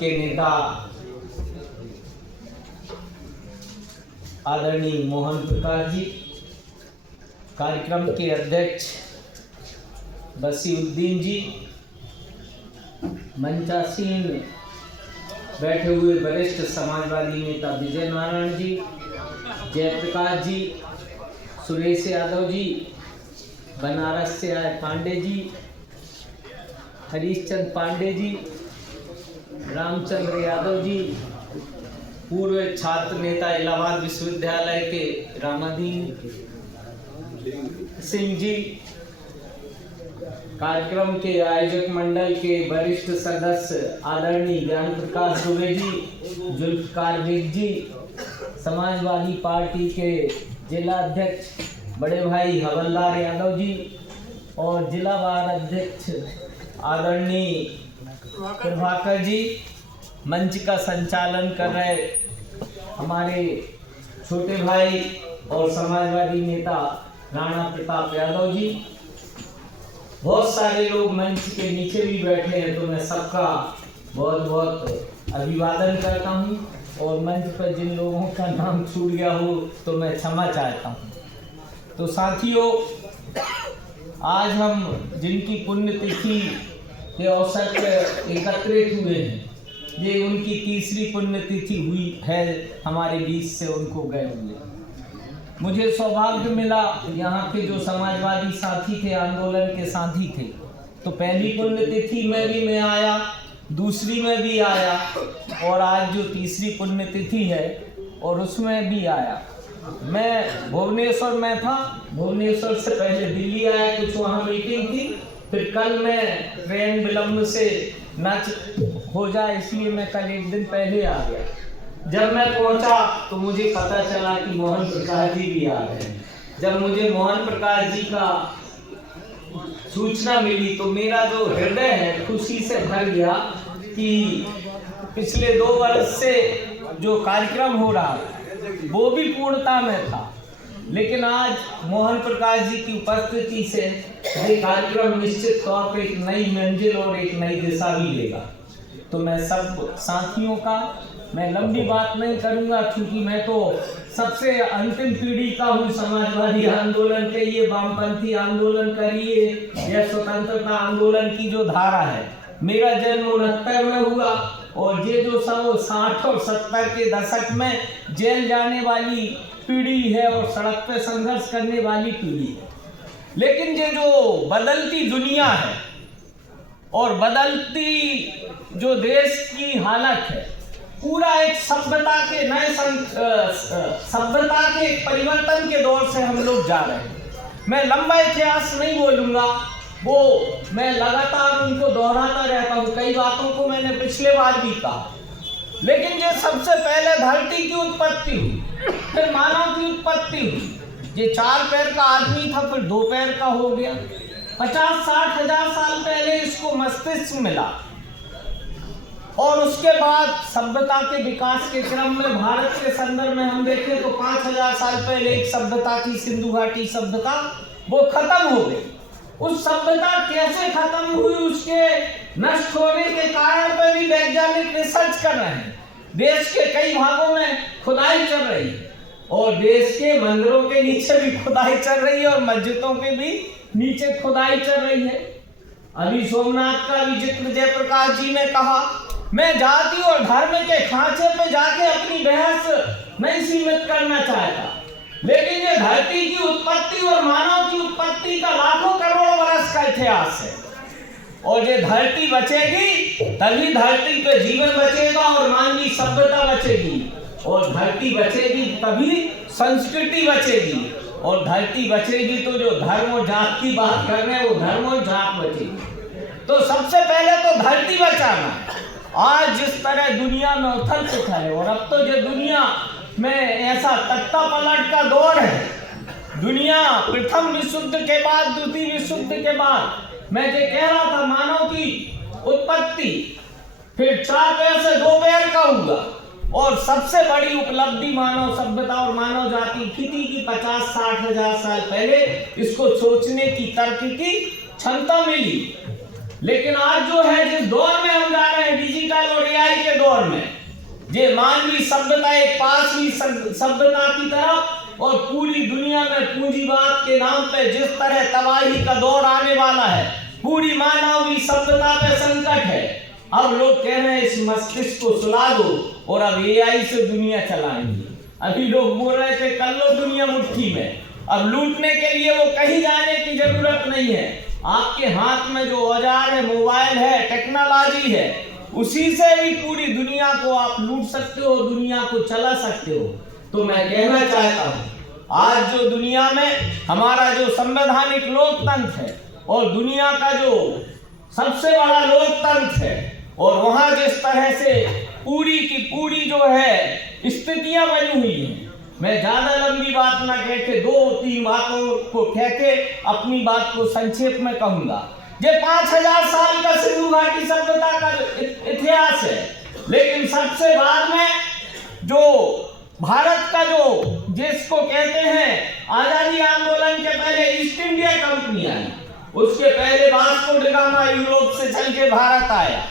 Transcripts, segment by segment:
के नेता आदरणीय मोहन प्रकाश जी, कार्यक्रम के अध्यक्ष बसीउद्दीन जी, मंचासीन बैठे हुए वरिष्ठ समाजवादी नेता विजय नारायण जी, जयप्रकाश जी, सुरेश यादव जी, बनारस से आए पांडे जी, हरीशचंद पांडे जी, रामचंद्र यादव जी, पूर्व छात्र नेता इलाहाबाद विश्वविद्यालय के रामाधीन सिंह जी, कार्यक्रम के आयोजक मंडल के वरिष्ठ सदस्य आदरणीय ज्ञान प्रकाश दुबे जी, जुल्फकार बेग जी, समाजवादी पार्टी के जिला अध्यक्ष बड़े भाई हवलदार यादव जी और जिला वार अध्यक्ष आदरणीय प्रभाकर जी, मंच का संचालन कर रहे हमारे छोटे भाई और समाजवादी नेता राणा प्रताप यादव जी, बहुत सारे लोग मंच के नीचे भी बैठे हैं, तो मैं सबका बहुत बहुत अभिवादन करता हूं और मंच पर जिन लोगों का नाम छूट गया हो तो मैं क्षमा चाहता हूं। तो साथियों, आज हम जिनकी पुण्यतिथि के अवसर पर एकत्रित हुए हैं, ये उनकी तीसरी पुण्यतिथि हुई है हमारे बीच से उनको गए हुए। मुझे सौभाग्य मिला, यहाँ के जो समाजवादी साथी थे, आंदोलन के साथी थे, तो पहली पुण्यतिथि में भी मैं आया, दूसरी में भी आया और आज जो तीसरी पुण्यतिथि है और उसमें भी आया। मैं भुवनेश्वर में था, भुवनेश्वर से पहले दिल्ली आया, कुछ वहाँ मीटिंग थी, फिर कल मैं ट्रेन विलम्ब से न हो जाए इसलिए मैं कल एक दिन पहले आ गया। जब मैं पहुंचा तो मुझे पता चला कि मोहन प्रकाश जी भी आ रहे हैं। जब मुझे मोहन प्रकाश जी का सूचना मिली तो मेरा जो हृदय है खुशी से भर गया कि पिछले 2 वर्ष से जो कार्यक्रम हो रहा वो भी पूर्णता में था, लेकिन आज मोहन प्रकाश जी की उपस्थिति से ये कार्यक्रम निश्चित तौर पर एक नई मंजिल और एक नई दिशा भी लेगा। तो मैं सब साथियों का, मैं लंबी बात नहीं करूंगा क्योंकि मैं तो सबसे अंतिम पीढ़ी का हूँ समाजवादी आंदोलन के। ये वामपंथी आंदोलन करिए या स्वतंत्रता आंदोलन की जो धारा है, मेरा जन्म 69 में हुआ और ये जो सब 60 और 70 के दशक में जेल जाने वाली पीढ़ी है और सड़क पे संघर्ष करने वाली पीढ़ी है। लेकिन ये जो बदलती दुनिया है और बदलती जो देश की हालत है, पूरा एक सभ्यता के नए सभ्यता के परिवर्तन के दौर से हम लोग जा रहे हैं। मैं लंबा इतिहास नहीं बोलूंगा, वो मैं लगातार उनको दोहराता रहता हूँ, कई बातों को मैंने पिछले बार भी कहा। लेकिन ये सबसे पहले धरती की उत्पत्ति हुई, फिर मानव की उत्पत्ति हुई। ये 4 पैर का आदमी था, फिर 2 पैर का हो गया। 50-60 हजार साल पहले इसको मस्तिष्क मिला और उसके बाद सभ्यता के विकास के क्रम में भारत के संदर्भ में हम देखें तो 5000 साल पहले एक सभ्यता थी, सिंधु घाटी सभ्यता, वो खत्म हो गई। उस सभ्यता कैसे खत्म हुई, उसके नष्ट होने के कारण पर भी वैज्ञानिक रिसर्च कर रहे हैं। देश के कई भागों में खुदाई चल रही है और देश के मंदिरों के नीचे भी खुदाई चल रही है और मस्जिदों के भी नीचे खुदाई चल रही है। अभी सोमनाथ का भी जिक्र जयप्रकाश जी ने कहा। मैं जाति और धर्म के खांचे पे जाके अपनी बहस नहीं सीमित करना चाहता, लेकिन ये धरती की उत्पत्ति और मानव की उत्पत्ति का लाखों करोड़ों वर्ष का इतिहास है और ये धरती बचेगी तभी धरती पे जीवन बचेगा और मानवीय सभ्यता बचेगी और धरती बचेगी तभी संस्कृति बचेगी और धरती बचेगी तो जो धर्म और जात की बात कर रहे हैं वो धर्म और जात बचेगी। तो सबसे पहले तो धरती बचाना। आज जिस तरह दुनिया में उथल पुथल है और अब तो ये दुनिया में ऐसा तख्ता पलट का दौर है। दुनिया प्रथम विश्व युद्ध के बाद, द्वितीय विश्व युद्ध के बाद मैं ये कह रहा था मानव की उत्पत्ति फिर 4 पैर से 2 पैर का हुआ और सबसे बड़ी उपलब्धि मानव सभ्यता और मानव जाति की थी कि 50-60 हजार साल पहले इसको सोचने की, तर्क की क्षमता मिली। लेकिन आज जो है जिस दौर में हम जा रहे हैं डिजिटल और एआई के ये मानवीय सभ्यता एक पांचवी सभ्यता की तरफ और पूरी दुनिया में पूंजीवाद के नाम पे जिस तरह तबाही का दौर आने वाला है, पूरी मानवीय सभ्यता पे संकट है। अब लोग कह रहे हैं इस मस्तिष्क को सुला दो और अब एआई से दुनिया चलाएंगे। अभी लोग बोल रहे थे कर लो दुनिया मुट्ठी में, अब लूटने के लिए वो कहीं जाने की जरूरत नहीं है। आपके हाथ में जो औजार है, मोबाइल है, टेक्नोलॉजी है, उसी से भी पूरी दुनिया को आप लूट सकते हो, दुनिया को चला सकते हो। तो मैं कहना चाहता हूँ आज जो दुनिया में हमारा जो संवैधानिक लोकतंत्र है और दुनिया का जो सबसे बड़ा लोकतंत्र है, और वहां जिस तरह से पूरी की पूरी जो है स्थितियां बनी हुई हैं, मैं ज्यादा लंबी बात ना कह के 2-3 बातों को कह के अपनी बात को संक्षेप में कहूंगा। ये 5000 साल का सिंधु घाटी सभ्यता का इतिहास है, लेकिन सबसे बाद में जो भारत का जो जिसको कहते हैं आजादी आंदोलन के पहले ईस्ट इंडिया कंपनी आई, उसके पहले वास्को डी गामा यूरोप से चल के भारत आया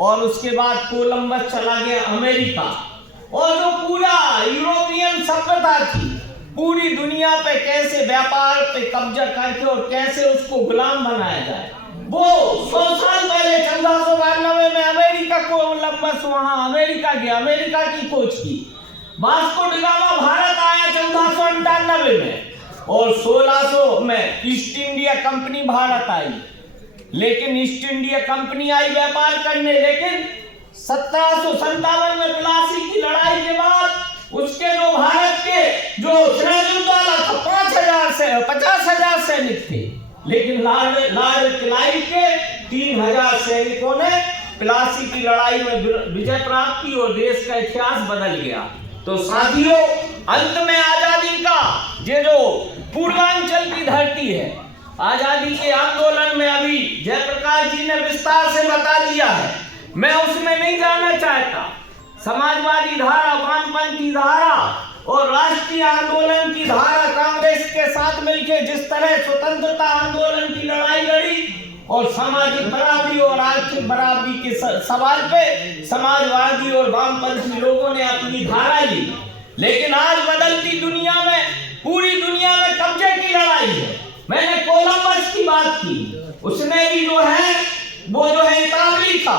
और उसके बाद कोलंबस चला गया अमेरिका, और जो पूरा यूरोपियन सभ्यता थी पूरी दुनिया पे कैसे व्यापार पे कब्जा करके और कैसे उसको गुलाम बनाया जाए, वो 100 साल पहले 1492 में अमेरिका कोलंबस वहां अमेरिका गया, अमेरिका की खोज की। वास्को डी गामा भारत आया 1498 में और 1600 में ईस्ट इंडिया कंपनी भारत आई। लेकिन ईस्ट इंडिया कंपनी आई व्यापार करने, लेकिन 1757 में प्लासी की लड़ाई के बाद उसके जो भारत के जो सिराजुद्दौला था 50,000 सैनिक थे, लेकिन लॉर्ड क्लाइव के 3000 सैनिकों ने प्लासी की लड़ाई में विजय प्राप्त की और देश का इतिहास बदल गया। तो साथियों, अंत में आजादी का ये जो पूर्वांचल की धरती है, आजादी के आंदोलन में अभी जयप्रकाश जी ने विस्तार से बता दिया है, मैं उसमें नहीं जाना चाहता। समाजवादी धारा, वामपंथी धारा और राष्ट्रीय आंदोलन की धारा कांग्रेस के साथ मिलकर जिस तरह स्वतंत्रता आंदोलन की लड़ाई लड़ी और सामाजिक बराबरी और आर्थिक बराबरी के सवाल पे समाजवादी और वामपंथी लोगों ने अपनी धारा ली, लेकिन आज बदलती दुनिया में पूरी दुनिया में कब्जे की लड़ाई है। मैंने कोलंबस की बात की, उसने भी जो है वो जो है इतालवी था,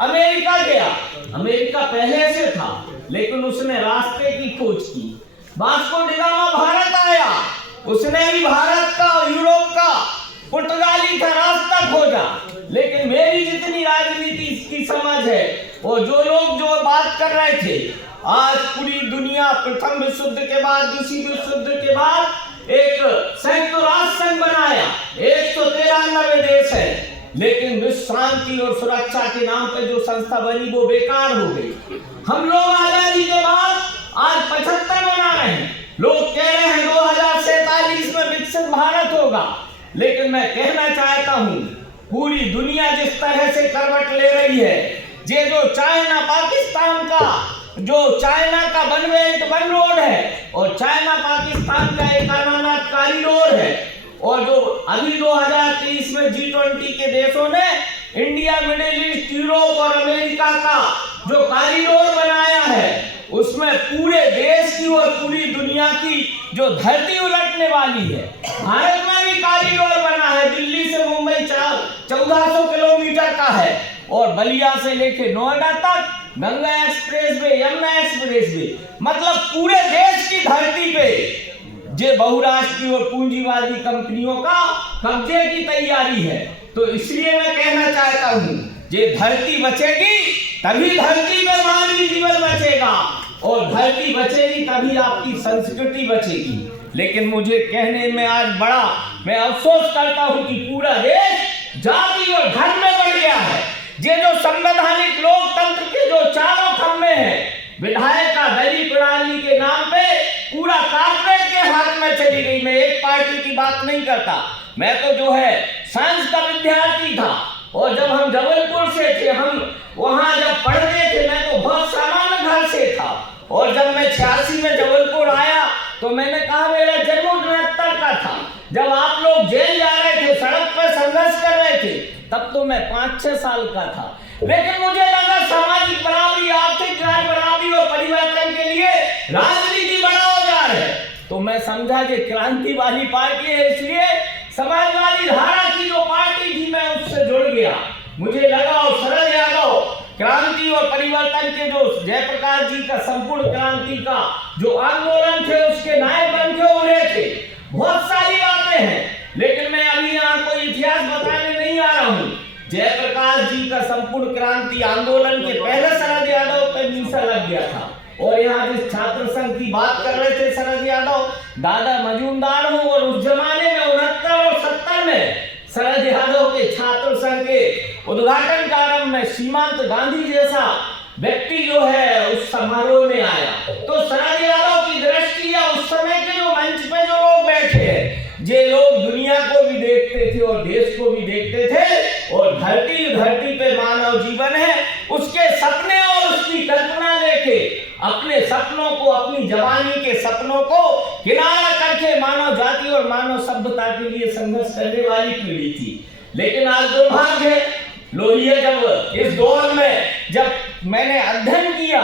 अमेरिका गया, अमेरिका पहले से था लेकिन उसने रास्ते की खोज की। वास्को डी गामा भारत आया, उसने भी भारत का, यूरोप का, पुर्तगाली का रास्ता खोजा, लेकिन मेरी जितनी राजनीति की समझ है और जो लोग जो बात कर रहे थे, आज पूरी दुनिया प्रथम विश्व युद्ध के बाद, दूसरी विश्व युद्ध के बाद एक संयुक्त राष्ट्र संघ बनाया, 193 देश है, लेकिन विश्व शांति और सुरक्षा के नाम पे जो संस्था बनी वो बेकार हो गई। हम लोग आजादी के बाद आज 75 मना रहे हैं, लोग कह रहे हैं 2047 में विकसित भारत होगा, लेकिन मैं कहना चाहता हूं पूरी दुनिया जिस तरह से करवट ले रही है, ये जो चाइना पाकिस्तान का जो चाइना का वन रोड है और चाइना पाकिस्तान का एक अनानाथ कॉरिडोर है, और जो अभी 2023 में G20 के देशों ने इंडिया, मिडिल ईस्ट, यूरोप और अमेरिका का जो कॉरिडोर बनाया है, उसमें पूरे देश की और पूरी दुनिया की जो धरती उलटने वाली है। भारत में भी कॉरिडोर बना है, दिल्ली से मुंबई 1400 किलोमीटर का है और बलिया से लेके नोएडा तक Ganga express way, Yamuna express way, मतलब पूरे देश की धरती पे जे बहुराष्ट्रीय और पूंजीवादी कंपनियों का कब्जे की तैयारी है। तो इसलिए मैं कहना चाहता हूँ, ये धरती बचेगी तभी धरती में मानवीय जीवन बचेगा, और धरती बचेगी तभी आपकी संस्कृति बचेगी। लेकिन मुझे कहने में आज बड़ा मैं अफसोस करता हूँ कि पूरा देश जाति और धर्म में बढ़ गया है। ये जो संवैधानिक लोकतंत्र के जो चारों खंभे हैं, विधायिका दलीय प्रणाली के नाम पे पूरा कॉर्पोरेट के हाथ में चली गई। मैं एक पार्टी की बात नहीं करता, मैं तो जो है साइंस का विद्यार्थी था, और जब हम जबलपुर से थे, हम वहां जब पढ़ते थे, मैं तो बहुत सामान्य घर से था, और जब मैं 86 में जबलपुर आया तो मैंने कहा मेरा जन्म 69 का था। जब आप लोग जेल जा रहे थे, सड़क पर संघर्ष कर रहे थे, तब तो मैं 5-6 साल का था। लेकिन मुझे लगा सामाजिक बराबरी, आर्थिक बराबरी राजनीति बड़ा औजार है। तो मैं समझा कि क्रांति वाली पार्टी है, इसलिए समाजवादी धारा की जो पार्टी थी मैं उससे जुड़ गया। मुझे लगा और शरद यादव क्रांति और परिवर्तन के जो जयप्रकाश जी का संपूर्ण क्रांति का जो आंदोलन थे उसके नायक बन के उभरे थे। बहुत सारी बातें हैं, लेकिन मैं अभी यहाँ कोई इतिहास बताने नहीं आ रहा हूँ। जयप्रकाश जी का संपूर्ण क्रांति आंदोलन के पहले शरद यादव पे मीसा लग गया था। और यहाँ जिस छात्र संघ की बात कर रहे थे शरद यादव, दादा मजूमदार हो, और उस जमाने में 69 और 70 में शरद यादव के छात्र संघ के उद्घाटन कार्यक्रम में सीमांत गांधी जैसा व्यक्ति जो है उस समारोह में आया। तो शरद यादव की दृष्टि या उस समय के जो मंच पे जो लोग बैठे हैं, ये लोग दुनिया को भी देखते थे और देश को भी देखते थे, और धरती पे मानव जीवन है, उसके सपने और उसकी कल्पना लेके अपने सपनों को, अपनी जवानी के सपनों को किनारा करके मानव जाति और मानव सभ्यता के लिए संघर्ष करने वाली पीढ़ी थी। लेकिन आज दुर्भाग्य है, लोहिया जब इस दौर में जब मैंने अध्ययन किया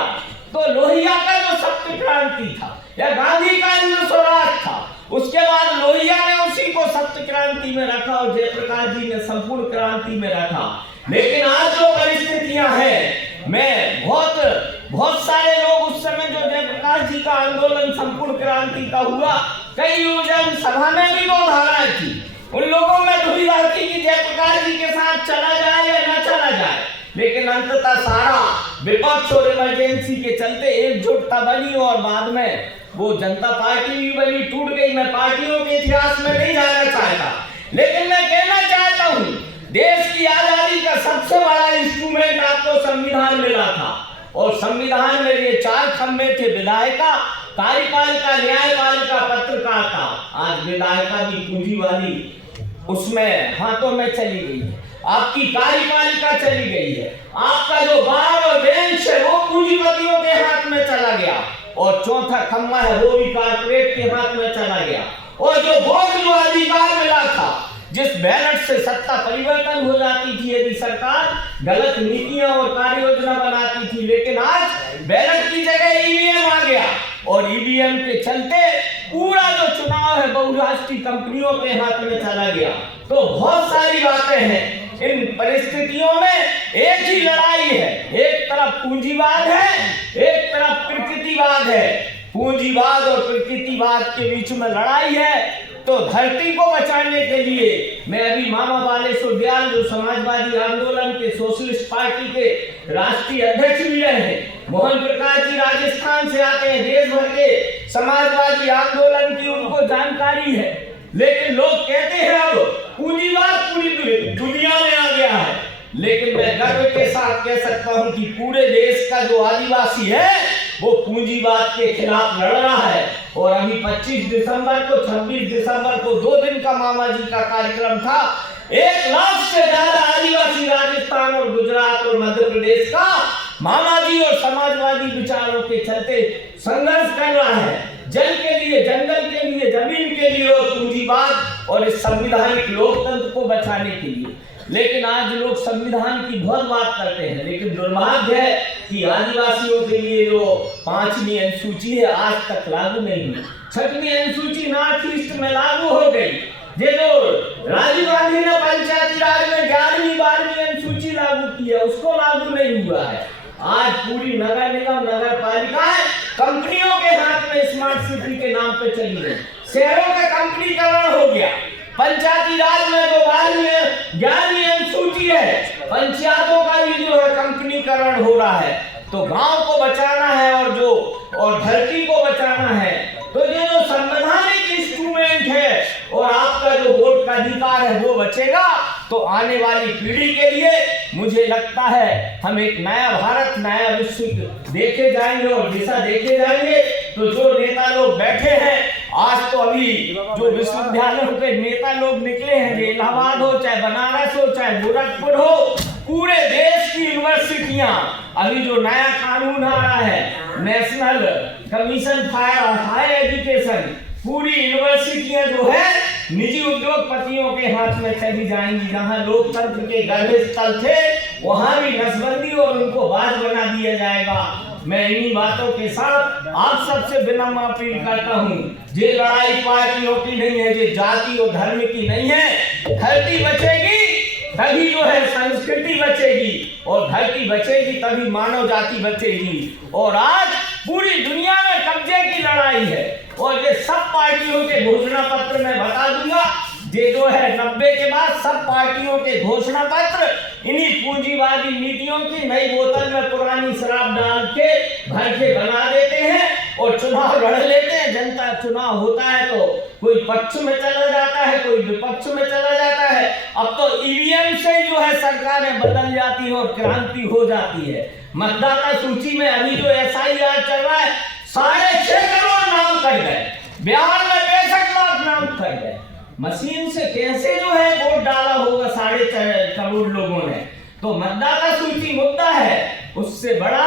तो लोहिया का जो सत्य क्रांति था या गांधी का हिंद स्वराज था, उसके बाद लोहिया ने उसी को सत्य क्रांति में रखा और जयप्रकाश जी ने संपूर्ण क्रांति में रखा। लेकिन आज जो परिस्थितियां हैं, मैं बहुत सारे लोग उस समय जो जयप्रकाश जी का आंदोलन संपूर्ण क्रांति का हुआ, कई युवजन सभा में भी दो धाराएं थी, उन लोगों में दुविधा थी कि जयप्रकाश जी के साथ चला जाए या न चला जाए। लेकिन अंततः सारा विपक्ष और इमरजेंसी के चलते एकजुटता बनी और बाद में वो जनता पार्टी भी बनी, टूट गई। मैं पार्टियों के इतिहास में नहीं जाना चाहता, लेकिन मैं कहना चाहता हूँ देश की आजादी का सबसे बड़ा इंस्ट्रूमेंट आपको संविधान मिला था, और संविधान में ये 4 खंभे थे, विधायिका, कार्यपालिका, न्यायपालिका, पत्रकारिता। आज विधायिका भी पूंजीवादी उसमें हाथों में चली गई है, आपकी कार्यपालिका चली गई है, आपका जो बार और बेंच है वो पूंजीपतियों के हाथ में चला गया, और चौथा खम्मा है वो भी कारपोरेट के हाथ में चला गया। और जो वोट जो अधिकार मिला था, जिस बैलेट से सत्ता परिवर्तन हो जाती थी यदि सरकार गलत नीतियां और कार्य योजना बनाती थी, लेकिन आज बैलेट की जगह ईवीएम आ गया, और ईवीएम के चलते पूरा जो चुनाव है बहुराष्ट्रीय कंपनियों के हाथ में चला गया। तो बहुत सारी बातें हैं। इन परिस्थितियों में एक ही लड़ाई है, एक तरफ पूंजीवाद है, एक तरफ प्रकृतिवाद है। पूंजीवाद और प्रकृतिवाद के बीच में लड़ाई है। तो धरती को बचाने के लिए मैं अभी मामा बालेश्वर दयाल जो समाजवादी आंदोलन के सोशलिस्ट पार्टी के राष्ट्रीय अध्यक्ष भी रहे हैं, मोहन प्रकाश जी राजस्थान से आते हैं, देश भर के समाजवादी आंदोलन की उनको जानकारी है। लेकिन लोग कहते हैं अब पूंजीवाद पूरी दुनिया में आ गया है, लेकिन मैं गर्व के साथ कह सकता हूं कि पूरे देश का जो आदिवासी है वो पूंजीवाद के खिलाफ लड़ रहा है। और अभी 25 दिसंबर को 26 दिसंबर को 2 दिन का मामा जी का कार्यक्रम था। 1 लाख से ज्यादा आदिवासी राजस्थान और गुजरात और मध्य प्रदेश का मामा जी और समाजवादी विचारों के चलते संघर्ष कर रहा है, जल के लिए, जंगल के लिए, जमीन के लिए और पूंजीवाद और इस संवैधानिक लोकतंत्र को बचाने के लिए। लेकिन आज लोग संविधान की बहुत बात करते हैं, लेकिन दुर्भाग्य है कि आदिवासियों के लिए जो 5वीं अनुसूची है आज तक लागू नहीं हुई। 6वीं अनुसूची नॉर्थ ईस्ट में लागू हो गई। ये जो राजीव गांधी ने पंचायती राज में 11वीं 12वीं अनुसूची लागू की है उसको लागू नहीं हुआ है। आज पूरी नगर निगम, नगर पालिकाएं कंपनियों के हाथ में स्मार्ट सिटी के नाम पे चली गई, शहरों का कंपनीकरण हो गया। पंचायती राज में जो 11वीं अनुसूची है, पंचायतों का भी जो है कंपनीकरण हो रहा है। तो गांव को बचाना है और धरती को बचाना है। तो ये जो संवैधानिक इंस्ट्रूमेंट है और आपका जो वोट का अधिकार है वो बचेगा, तो आने वाली पीढ़ी के लिए मुझे लगता है हम एक नया भारत, नया विश्व देखे जाएंगे और दिशा देखे जाएंगे। तो जो नेता लोग बैठे हैं आज, तो अभी जो विश्वविद्यालयों के नेता लोग निकले हैं, इलाहाबाद हो, चाहे बनारस हो, चाहे गोरखपुर हो, पूरे देश की यूनिवर्सिटियां, अभी जो नया कानून आ रहा है National Commission for Higher Education, पूरी यूनिवर्सिटियां जो है निजी उद्योगपतियों के हाथ में चली जाएंगी। जहां लोकतंत्र के गर्भस्थल थे वहां भी नसबंदी और उनको बाज बना दिया जाएगा। मैं इन्हीं बातों के साथ आप सबसे विनम्र अपील करता हूँ, ये लड़ाई पार्टियों की नहीं है, ये जाति और धर्म की नहीं है। धरती बचेगी तभी जो है संस्कृति बचेगी, और धरती बचेगी तभी मानव जाति बचेगी। और आज पूरी दुनिया में कब्जे की लड़ाई है, और ये सब पार्टियों के घोषणा पत्र में बता दूंगा। ये जो है 90 के बाद सब पार्टियों के घोषणा पत्र इन्हीं पूंजीवादी नीतियों की नई बोतल में पुरानी शराब डाल के भर के बना देते हैं और चुनाव लड़ लेते हैं। जनता चुनाव होता है तो कोई पक्ष में चला जाता है, कोई विपक्ष में चला जाता है। अब तो ईवीएम से जो है सरकारें बदल जाती हैं और क्रांति हो जाती है। मतदाता सूची में अभी जो SIR चल रहा है, 6.5 करोड़ नाम कट गए, बिहार में 65 लाख नाम कट गए। मशीन से कैसे जो है वोट डाला होगा 4.5 करोड़ लोगों ने। तो मतदाता सूची मुद्दा है, उससे बड़ा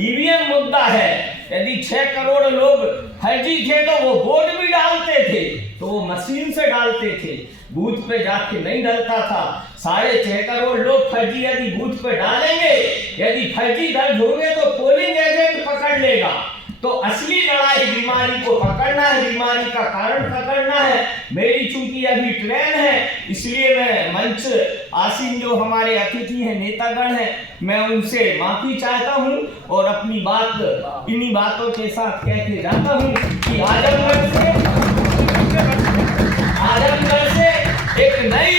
ईवीएम मुद्दा है। यदि 6 करोड़ लोग फर्जी थे तो वो वोट भी डालते थे, तो वो मशीन से डालते थे, बूथ पे जाके नहीं डलता था। 6.5 करोड़ लोग फर्जी यदि बूथ पे डालेंगे, यदि फर्जी दर्ज होंगे तो पोलिंग एजेंट पकड़ लेगा। तो असली लड़ाई बीमारी को पकड़ना है, बीमारी का कारण पकड़ना है। मेरी चूंकि अभी ट्रेन है, इसलिए मैं मंच आसीन जो हमारे अतिथि हैं, नेतागण हैं, मैं उनसे माफी चाहता हूं और अपनी बात इन्हीं बातों के साथ कह के जाता हूं कि आजमगढ़ से एक नई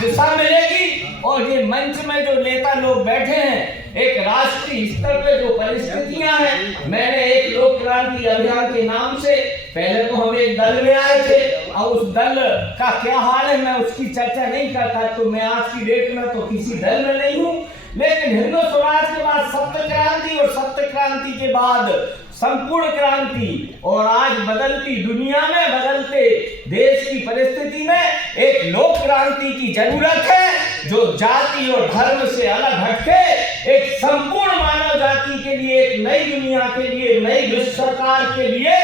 दिशा मिलेगी। और ये मंच में जो नेता लोग बैठे हैं, एक राष्ट्रीय स्तर पे जो परिस्थितियां हैं, मैंने एक लोक क्रांति अभियान के नाम से पहले तो हम एक दल में आए थे, और उस दल का क्या हाल है मैं उसकी चर्चा नहीं करता। तो मैं आज की डेट में तो किसी दल में नहीं हूँ, लेकिन हिंदू स्वराज के बाद सप्त क्रांति और सप्त क्रांति के बाद संपूर्ण क्रांति, और आज बदलती दुनिया में, बदलते देश की परिस्थिति में एक लोक क्रांति की जरूरत है, जो जाति और धर्म से अलग हटके एक संपूर्ण मानव जाति के लिए, एक नई दुनिया के लिए, नई विश्व सरकार के लिए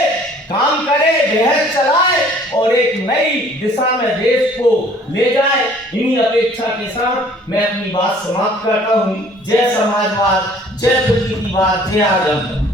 काम करे, बहस चलाए और एक नई दिशा में देश को ले जाए। इन्हीं अपेक्षा के साथ मैं अपनी बात समाप्त करता हूँ। जय समाजवाद, जय प्रगतिवाद, जय आजमगढ़।